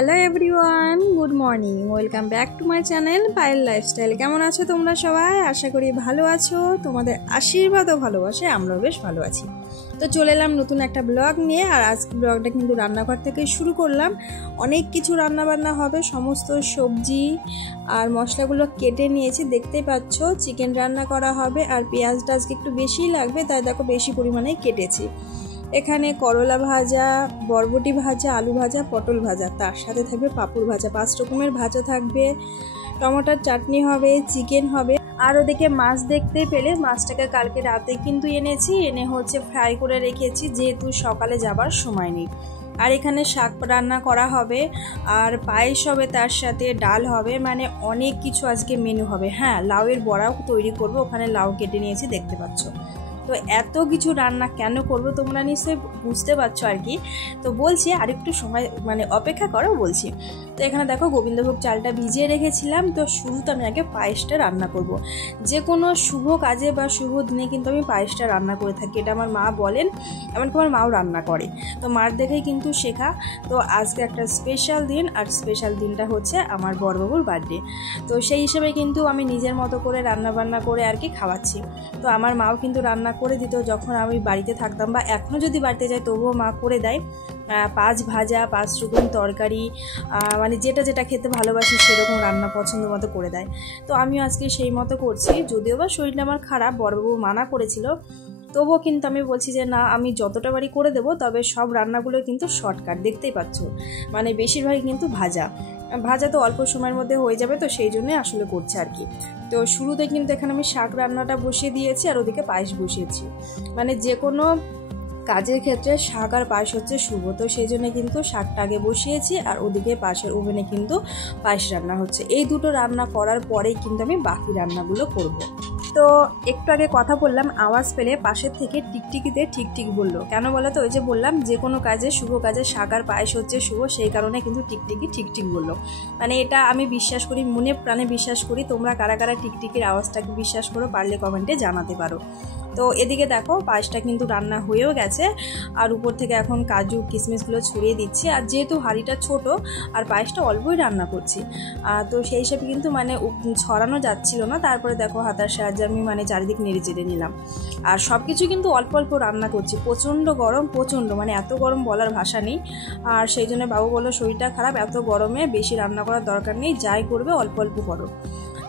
Hello everyone, good morning, welcome back to my channel Payel lifestyle. কেমন আছো তোমরা সবাই? আশা করি ভালো আছো। তোমাদের আশীর্বাদ ও ভালোবাসে আমরাও বেশ ভালো আছি। তো চলে এলাম নতুন একটা ব্লগ নিয়ে। আর আজকে ব্লগটা কিন্তু রান্নাঘর থেকে শুরু করলাম। অনেক কিছু রান্নাবান্না হবে, সমস্ত সবজি আর মশলাগুলো কেটে নিয়েছি, দেখতেই পাচ্ছ। চিকেন রান্না করা হবে আর পেঁয়াজটা আজকে একটু বেশিই লাগবে, তাই দেখো বেশি পরিমাণে কেটেছি। এখানে করলা ভাজা, বরবটি ভাজা, আলু ভাজা, পটল ভাজা, তার সাথে থাকবে পাঁপড় ভাজা, 5 রকমের ভাজা থাকবে, টমেটোর চাটনি হবে, চিকেন হবে। আর ওদিকে মাছ দেখতে পেলে, মাছটাকে কালকে রাতে কিন্তু এনেছি, এনে হচ্ছে ফ্রাই করে রেখেছি, যেহেতু সকালে যাবার সময় নেই। আর এখানে শাক রান্না করা হবে আর পায়েস হবে, তার সাথে ডাল হবে, মানে অনেক কিছু আজকে মেনু হবে। হ্যাঁ, লাউয়ের বড়াও তৈরি করব, ওখানে লাউ কেটে নিয়েছি, দেখতে পাচ্ছ। তো এত কিছু রান্না কেন করব তোমরা নিশ্চয়ই বুঝতে পারছো আর কি। তো বলছি আর একটু সময় মানে অপেক্ষা করো বলছি। তো এখানে দেখো গোবিন্দভোগ চালটা ভিজিয়ে রেখেছিলাম। তো শুরুতে আমি আগে পায়েসটা রান্না করব। যে কোনো শুভ কাজে বা শুভ দিনে কিন্তু আমি পায়েসটা রান্না করে থাকি, এটা আমার মা বলেন, এমনকি আমার মাও রান্না করে। তো মার দেখেই কিন্তু শেখা। তো আজকে একটা স্পেশাল দিন, আর স্পেশাল দিনটা হচ্ছে আমার বড়বাবুর বার্থডে। তো সেই হিসেবে কিন্তু আমি নিজের মতো করে রান্না বান্না করে আর কি খাওয়াচ্ছি। তো আমার মাও কিন্তু রান্না করে দিত যখন আমি বাড়িতে থাকতাম, বা এখনও যদি বাড়িতে যাই তবুও মা করে দেয়। 5 ভাজা, 5 রকম তরকারি, মানে যেটা যেটা খেতে ভালোবাসি সেরকম রান্না পছন্দ মতো করে দেয়। তো আমিও আজকে সেই মতো করছি, যদিও বা শরীরটা আমার খারাপ, বড়বাবু মানা করেছিল, তবুও কিন্তু আমি বলছি যে না, আমি যতটা বাড়ি করে দেবো, তবে সব রান্নাগুলো কিন্তু শর্টকাট, দেখতেই পাচ্ছ। মানে বেশিরভাগই কিন্তু ভাজা তো অল্প সময়ের মধ্যে হয়ে যাবে, তো সেই জন্যই আসলে করছে আর কি। তো শুরুতে কিন্তু এখানে আমি শাক রান্নাটা বসিয়ে দিয়েছি আর ওদিকে পায়েস বসিয়েছি। মানে যে কোনো কাজের ক্ষেত্রে শাক আর পায়েস হচ্ছে শুভ, তো সেই জন্য কিন্তু শাকটা আগে বসিয়েছি আর ওদিকে পাশের ওভেনে কিন্তু পায়েস রান্না হচ্ছে। এই দুটো রান্না করার পরেই কিন্তু আমি বাকি রান্নাগুলো করব। তো একটু আগে কথা বললাম, আওয়াজ পেলে পাশের থেকে টিকটিকিতে ঠিকঠিক বললো। কেন বলো তো? ওই যে বললাম যে কোনো কাজে, শুভ কাজে শাক আর পায়েস হচ্ছে শুভ, সেই কারণে কিন্তু টিকটিকি ঠিকঠিক বললো। মানে এটা আমি বিশ্বাস করি, মনে প্রাণে বিশ্বাস করি। তোমরা কারা কারা টিকটিকির আওয়াজটাকে বিশ্বাস করো পারলে কমেন্টে জানাতে পারো। তো এদিকে দেখো পায়েসটা কিন্তু রান্না হয়েও গেছে, আর উপর থেকে এখন কাজু কিশমিশগুলো ছড়িয়ে দিচ্ছি। আর যেহেতু হাঁড়িটা ছোট আর পায়েসটা অল্পই রান্না করছি, তো সেই হিসাবে কিন্তু মানে ছড়ানো যাচ্ছিল না। তারপরে দেখো হাতার সাহায্যে আমি মানে চারিদিক নেড়ে চেড়ে নিলাম। আর সব কিছু কিন্তু অল্প অল্প রান্না করছি। প্রচণ্ড গরম, প্রচণ্ড, মানে এত গরম বলার ভাষা নেই। আর সেই জন্য বাবু বললো শরীরটা খারাপ, এত গরমে বেশি রান্না করার দরকার নেই, যাই করবে অল্প অল্প করো।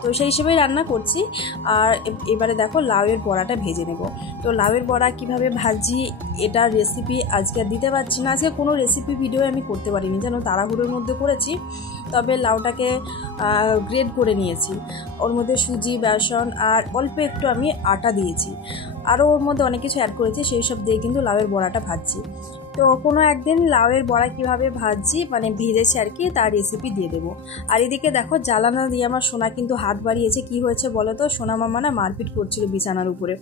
তো সেই হিসেবেই রান্না করছি। আর এবারে দেখো লাউয়ের বড়াটা ভেজে নেব। তো লাউয়ের বড়া কিভাবে ভাজি, এটা রেসিপি আজকে আর দিতে পারছি না। আজকে কোনো রেসিপি ভিডিও আমি করতে পারিনি, যেন তাড়াহুড়োর মধ্যে করেছি। তবে লাউটাকে গ্রেড করে নিয়েছি, ওর মধ্যে সুজি, বেসন আর অল্প একটু আমি আটা দিয়েছি, আরও ওর মধ্যে অনেক কিছু অ্যাড করেছি, সেই সব দিয়ে কিন্তু লাউয়ের বড়াটা ভাজছি। তো কোনো একদিন লাউয়ের বড়া কীভাবে ভাজছি মানে ভেজেছি আর কি, তার রেসিপি দিয়ে দেবো। আর এদিকে দেখো জ্বালানা দিয়ে আমার সোনা কিন্তু হাত বাড়িয়েছে। কি হয়েছে বলো তো? সোনা মাম্মা না মারপিট করছিল বিছানার উপরে,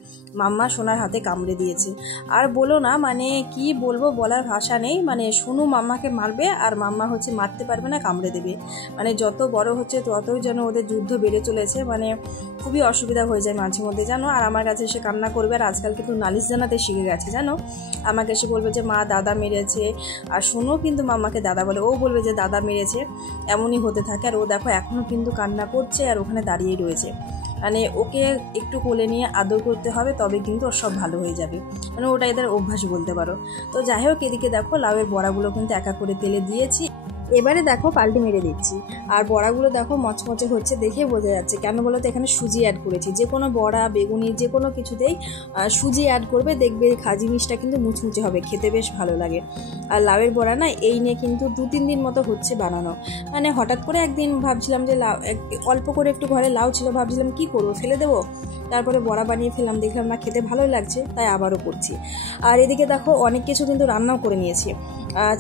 মাম্মা সোনার হাতে কামড়ে দিয়েছে। আর বলো না, মানে কি বলবো, বলার ভাষা নেই। মানে সোনু মাম্মাকে মারবে আর মাম্মা হচ্ছে মারতে পারবে না, কামড়ে দেবে। মানে যত বড় হচ্ছে ততই যেন ওদের যুদ্ধ বেড়ে চলেছে। মানে খুবই অসুবিধা হয়ে যায় মাঝে মধ্যে জানো। আর আমার কাছে এসে কান্না করবে। আর আজকাল কিন্তু নালিশ জানাতে শিখে গেছে জানো। আমাকে এসে বলবে যে মা দাদা মেরেছে, আর সোনু কিন্তু মাম্মাকে দাদা বলে, ও বলবে যে দাদা মেরেছে, এমনই হতে থাকে। আর ও দেখো এখনও কিন্তু কান্না করছে আর ওখানে দাঁড়িয়েই রয়েছে। মানে ওকে একটু কোলে নিয়ে আদর করতে হবে, তবে কিন্তু ওর সব ভালো হয়ে যাবে। মানে ওটা এদের অভ্যাস বলতে পারো। তো যাই হোক, এদিকে দেখো লাউয়ের বড়াগুলো কিন্তু একা করে তেলে দিয়েছি। এবারে দেখো পাল্টে মেরে দিচ্ছি। আর বড়াগুলো দেখো মচমচে হচ্ছে, দেখে বোঝা যাচ্ছে। কেন বলো তো? এখানে সুজি অ্যাড করেছি। যে কোনো বড়া, বেগুনি, যে কোনো কিছুতেই সুজি অ্যাড করবে, দেখবে খাজি মিষ্টা কিন্তু মুচমুচে হবে, খেতে বেশ ভালো লাগে। আর লাউয়ের বড়া না এই নিয়ে কিন্তু 2-3 দিন মতো হচ্ছে বানানো। মানে হঠাৎ করে একদিন ভাবছিলাম যে লাউ অল্প করে একটু ঘরে লাউ ছিল, ভাবছিলাম কি করবো, ফেলে দেবো। তারপরে বড়া বানিয়ে ফেললাম, দেখলাম না খেতে ভালোই লাগছে, তাই আবারও করছি। আর এদিকে দেখো অনেক কিছু কিন্তু রান্নাও করে নিয়েছি।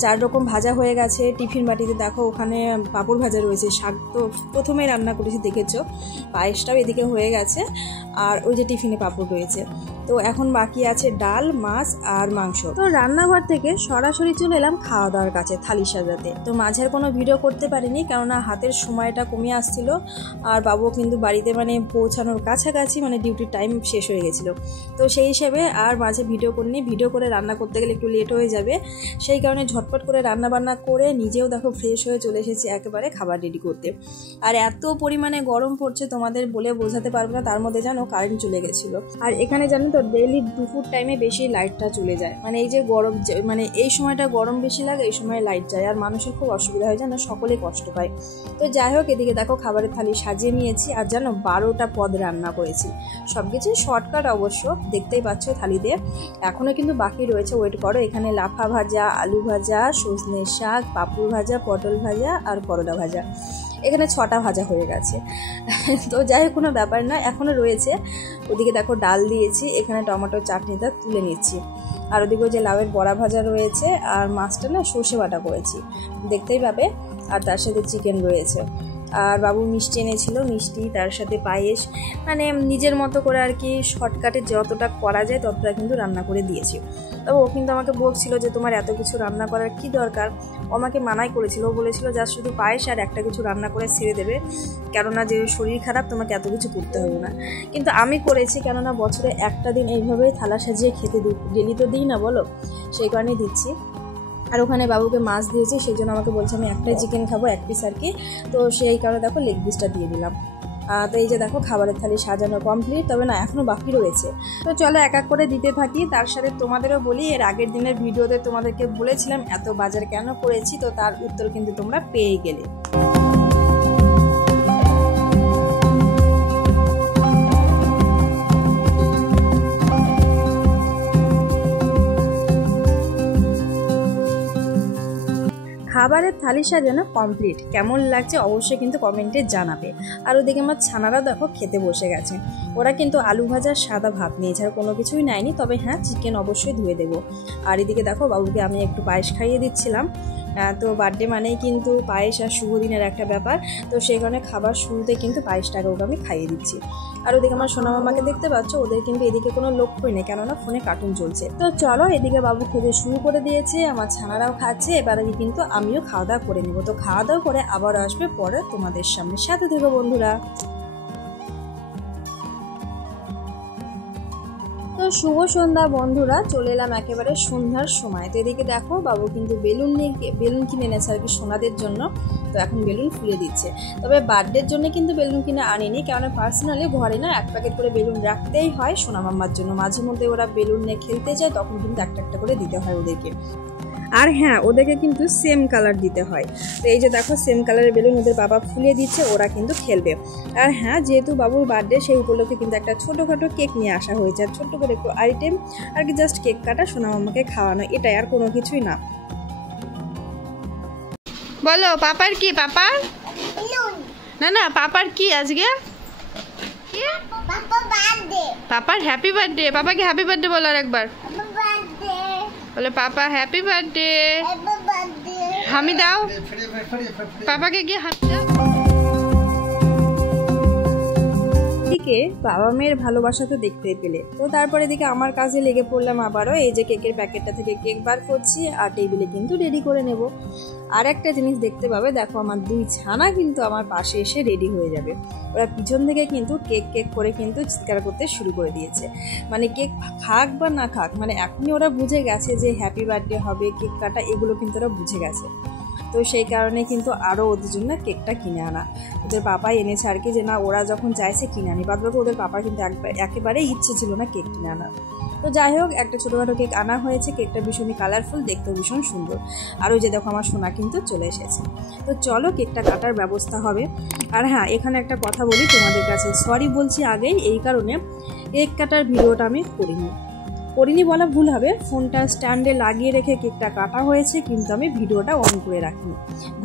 4 রকম ভাজা হয়ে গেছে, টিফিন বানিয়ে বাটিতে দেখো ওখানে পাঁপড় ভাজা রয়েছে, শাক তো প্রথমে রান্না করেছি দেখেছো, পায়েসটাও এদিকে হয়ে গেছে, আর ওই যে টিফিনে পাঁপড় রয়েছে। তো এখন বাকি আছে ডাল, মাছ আর মাংস। তো রান্নাঘর থেকে সরাসরি চলে এলাম খাওয়া দাওয়ার কাছে থালি সাজাতে। তো মাঝের কোনো ভিডিও করতে পারিনি, কেননা হাতের সময়টা কমে আসছিল, আর বাবু কিন্তু বাড়িতে মানে পৌঁছানোর কাছাকাছি, মানে ডিউটির টাইম শেষ হয়ে গেছিলো। তো সেই হিসেবে আর মাঝে ভিডিও করিনি, ভিডিও করে রান্না করতে গেলে একটু লেট হয়ে যাবে, সেই কারণে ঝটপট করে রান্না বান্না করে নিজেও দেখো ফ্রেশ হয়ে চলে এসেছি একেবারে খাবার রেডি করতে। আর এত পরিমাণে গরম পড়ছে তোমাদের বলে বোঝাতে পারবো না, তার মধ্যে জানো কারেন্ট চলে গেছিলো। আর এখানে জানো তো ডেইলি দুপুর টাইমে বেশি লাইটটা চলে যায়, মানে এই যে গরম, মানে এই সময়টা গরম বেশি লাগে, এই সময় লাইট যায়, আর মানুষের খুব অসুবিধা হয়, জানো সকলে কষ্ট পায়। তো যাই হোক, এদিকে দেখো খাবারের থালি সাজিয়ে নিয়েছি, আর জানো 12টা পদ রান্না করেছি, সব কিছু শর্টকাট অবশ্য, দেখতেই পাচ্ছ থালিতে। এখনও কিন্তু বাকি রয়েছে, ওয়েট করো। এখানে লাফা ভাজা, আলু ভাজা, সজনে শাক, পাঁপড় ভাজা, পটল ভাজা আর করলা ভাজা, এখানে 6টা ভাজা হয়ে গেছে। তো যাই হোক, কোনো ব্যাপার না, এখনও রয়েছে। ওদিকে দেখো ডাল দিয়েছি, এখানে টমেটোর চাটনিটা তুলে নিচ্ছি, আর ওদিকে যে লাউয়ের বড়া ভাজা রয়েছে, আর মাছটা না সর্ষে বাটা করেছি, দেখতেই পাবে, আর তার সাথে চিকেন রয়েছে। আর বাবু মিষ্টি এনেছিল, মিষ্টি তার সাথে পায়েস, মানে নিজের মতো করে আর কি শর্টকাটে যতটা করা যায় ততটা কিন্তু রান্না করে দিয়েছি। তবে ও কিন্তু আমাকে বলছিল যে তোমার এত কিছু রান্না করার কি দরকার, ও আমাকে মানাই করেছিল, ও বলেছিল যা শুধু পায়েস আর একটা কিছু রান্না করে ছেড়ে দেবে, কেননা যে শরীর খারাপ, তোমাকে এত কিছু করতে হবে না। কিন্তু আমি করেছি, কেননা বছরে একটা দিন এইভাবেই থালা সাজিয়ে খেতে দিই, ডেলি তো দিই না বলো, সেই কারণেই দিচ্ছি। আর ওখানে বাবুকে মাছ দিয়েছি, সেই জন্য আমাকে বলছে আমি একটাই চিকেন খাবো, 1 পিস আর কি, তো সেই কারণে দেখো লেগ পিসটা দিয়ে দিলাম। তো এই যে দেখো খাবারের থালি সাজানো কমপ্লিট, তবে না এখনও বাকি রয়েছে। তো চলো এক এক করে দিতে থাকি। তার সাথে তোমাদেরও বলি, এর আগের দিনের ভিডিওতে তোমাদেরকে বলেছিলাম এত বাজার কেন করেছি, তো তার উত্তর কিন্তু তোমরা পেয়ে গেলে। খাবারের থালি সাজানো কমপ্লিট, কেমন লাগছে অবশ্যই কিন্তু কমেন্টে জানাবে। আর ওদিকে আমার ছানারা দেখো খেতে বসে গেছে, ওরা কিন্তু আলু ভাজার সাদা ভাত নিয়েছে, আর কোনো কিছুই নেয়নি, তবে হ্যাঁ চিকেন অবশ্যই ধুয়ে দেবো। আর এদিকে দেখো বাবুকে আমি একটু পায়েস খাইয়ে দিচ্ছিলাম, তো বার্থডে মানেই কিন্তু পায়েস আর শুভ দিনের একটা ব্যাপার, তো সেই কারণে খাবার শুরুতে কিন্তু পায়েসটাকে ওকে আমি খাইয়ে দিচ্ছি। আর ওদিকে আমার সোনা মামাকে দেখতে পাচ্ছ, ওদের কিন্তু এদিকে কোনো লক্ষ্যই নেই, কেননা ফোনে কার্টুন চলছে। তো চলো, এদিকে বাবু খেতে শুরু করে দিয়েছে, আমার ছানারাও খাচ্ছে, এবারে কিন্তু আমিও খাওয়া দাওয়া করে নেবো। তো খাওয়া দাওয়া করে আবার আসবে পরে তোমাদের সামনে, সাথে থেকো বন্ধুরা। তো শুভ সন্ধ্যা বন্ধুরা, চলে এলাম একেবারে সন্ধ্যার সময়। তো এদিকে দেখো বাবু কিন্তু বেলুন কিনে এনেছে আর কি সোনাদের জন্য, তো এখন বেলুন ফুলে দিচ্ছে। তবে বার্থডের জন্য কিন্তু বেলুন কিনে আনিনি, কেননা পার্সোনালি ঘরে না 1 প্যাকেট করে বেলুন রাখতেই হয় সোনা মাম্মার জন্য, মাঝে মধ্যে ওরা বেলুন নিয়ে খেলতে যায়, তখন কিন্তু একটা একটা করে দিতে হয় ওদেরকে। আর হ্যাঁ, ওদেরকে কিন্তু সেম কালার দিতে হয়। তো এই যে দেখো সেম কালারের বেলুন ওদের বাবা ফুলিয়ে দিচ্ছে, ওরা কিন্তু খেলবে। আর হ্যাঁ, যেহেতু বাবুর বার্থডে, সেই উপলক্ষে কিন্তু একটা ছোটোখাটো কেক নিয়ে আসা হয়েছে, আর ছোট্ট করে একটু আইটেম আর কি, জাস্ট কেক কাটা, সোনা মামাকে খাওয়ানো, এটাই, আর কোনো কিছুই না। বলো পাপার কি? পাপার না না, পাপার কি আজকে? পাপার হ্যাপি বার্থডে। পাপাকে হ্যাপি বার্থডে বলো আর একবার, বলো পাপা হ্যাপি বার্থডে। হামি দাও পাপাকে, গিয়ে হামি দাও। দিকে বাবা মেয়ের ভালোবাসা তো দেখতে পেলে, তো তারপরে দিকে আমার কাজে লেগে পড়লাম আবারও। এই যে কেকের প্যাকেটটা থেকে কেক বার করছি, আর টেবিলে কিন্তু রেডি করে নেব। আর একটা জিনিস দেখতে পাবে, দেখো আমার 2 ছানা কিন্তু আমার পাশে এসে রেডি হয়ে যাবে। ওরা পিছন থেকে কিন্তু কেক করে কিন্তু চিৎকার করতে শুরু করে দিয়েছে, মানে কেক খাক বা না খাক, মানে এখনই ওরা বুঝে গেছে যে হ্যাপি বার্থডে হবে, কেক কাটা, এগুলো কিন্তু ওরা বুঝে গেছে। তো সেই কারণে কিন্তু আরও ওদের জন্য কেকটা কিনে আনা, ওদের পাপাই এনেছে আর কি, যে না ওরা যখন চাইছে কিনে আনি, বাদ বাকি ওদের পাপার কিন্তু একেবারেই ইচ্ছে ছিল না কেক কিনে আনার। তো যাই হোক, একটা ছোটোখাটো কেক আনা হয়েছে, কেকটা ভীষণই কালারফুল, দেখতেও ভীষণ সুন্দর। আর ওই যে দেখো আমার সোনা কিন্তু চলে এসেছে। তো চলো কেকটা কাটার ব্যবস্থা হবে। আর হ্যাঁ, এখানে একটা কথা বলি তোমাদের কাছে, সরি বলছি আগেই, এই কারণে কেক কাটার ভিডিওটা আমি করিনি বলা ভুল হবে, ফোনটা স্ট্যান্ডে লাগিয়ে রেখে কেকটা কাটা হয়েছে, কিন্তু আমি ভিডিওটা অন করে রাখিনি।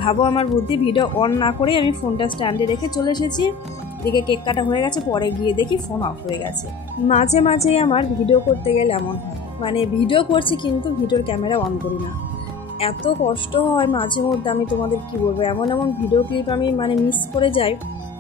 ভাবো আমার বুদ্ধি, ভিডিও অন না করেই আমি ফোনটা স্ট্যান্ডে রেখে চলে এসেছি। দিকে কেক কাটা হয়ে গেছে, পরে গিয়ে দেখি ফোন অফ হয়ে গেছে। মাঝে মাঝেই আমার ভিডিও করতে গেলে এমন হয়, মানে ভিডিও করছি কিন্তু ভিডিওর ক্যামেরা অন করি না, এত কষ্ট হয় মাঝে মধ্যে, আমি তোমাদের কি বলবো, এমন এমন ভিডিও ক্লিপ আমি মানে মিস করে যাই,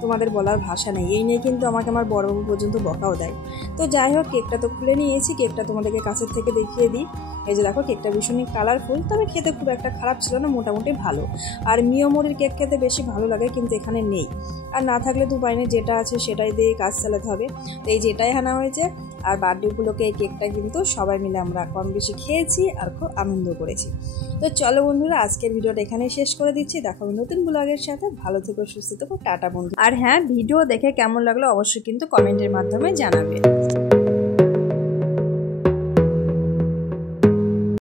তোমাদের বলার ভাষা নেই। এই নিয়ে কিন্তু আমাকে আমার বড়বাবু পর্যন্ত বকাও দেয়। তো যাই হোক, কেকটা তো খুলে নিয়েছি, কেকটা তোমাদেরকে কাছের থেকে দেখিয়ে দিই। এই যে দেখো, কেকটা ভীষণই কালারফুল, তবে খেতে খুব একটা খারাপ ছিল না, মোটামুটি ভালো। আর মিয়মরির কেক খেতে বেশি ভালো লাগে, কিন্তু এখানে নেই। আর না থাকলে তো উপায় নেই, যেটা আছে সেটাই দিয়ে কাজ চালাতে হবে। তো এই যেটাই আনা হয়েছে। আর বার্থডে উপলক্ষে এই কেকটা কিন্তু সবাই মিলে আমরা কম বেশি খেয়েছি আর খুব আনন্দ করেছি। তো চলো বন্ধুরা, আজকের ভিডিওটা এখানেই শেষ করে দিচ্ছি। দেখো নতুন ব্লগের সাথে, ভালো থেকো, সুস্থ থেকো, টাটা বন্ধু। আর হ্যাঁ, ভিডিও দেখে কেমন লাগলো অবশ্যই কিন্তু কমেন্টের মাধ্যমে জানাবে।